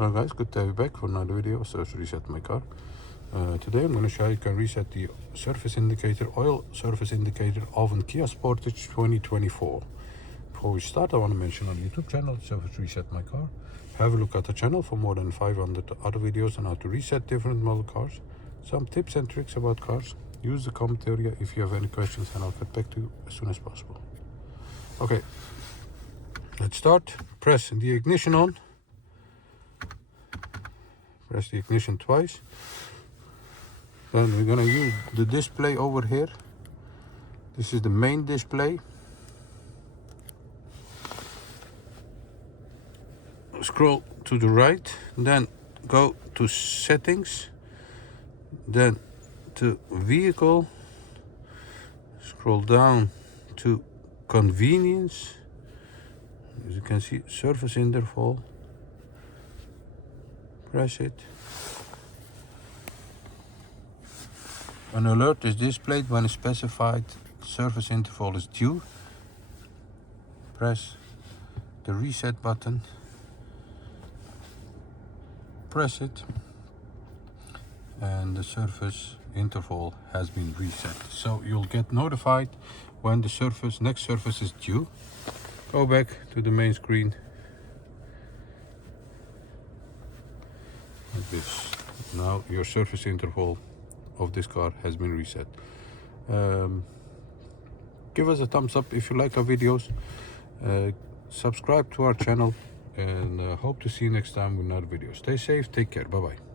Hello guys, good to have you back for another video. Service reset my car. Today I'm going to show you can reset the surface indicator, oil surface indicator of a Kia Sportage 2024. Before we start, I want to mention on YouTube channel, Service Reset My Car. Have a look at the channel for more than 500 other videos on how to reset different model cars. Some tips and tricks about cars. Use the comment area if you have any questions and I'll get back to you as soon as possible. Okay, let's start. Press the ignition on. Press the ignition twice. Then we're gonna use the display over here. This is the main display. Scroll to the right, then go to settings, then to vehicle, scroll down to convenience. As you can see, surface interval. Press it. An alert is displayed when a specified surface interval is due. Press the reset button. Press it. And the surface interval has been reset. So you'll get notified when the next surface is due. Go back to the main screen. Like this. Now your surface interval of this car has been reset. Give us a thumbs up if you like our videos. Subscribe to our channel and hope to see you next time with another video. Stay safe, take care, bye bye.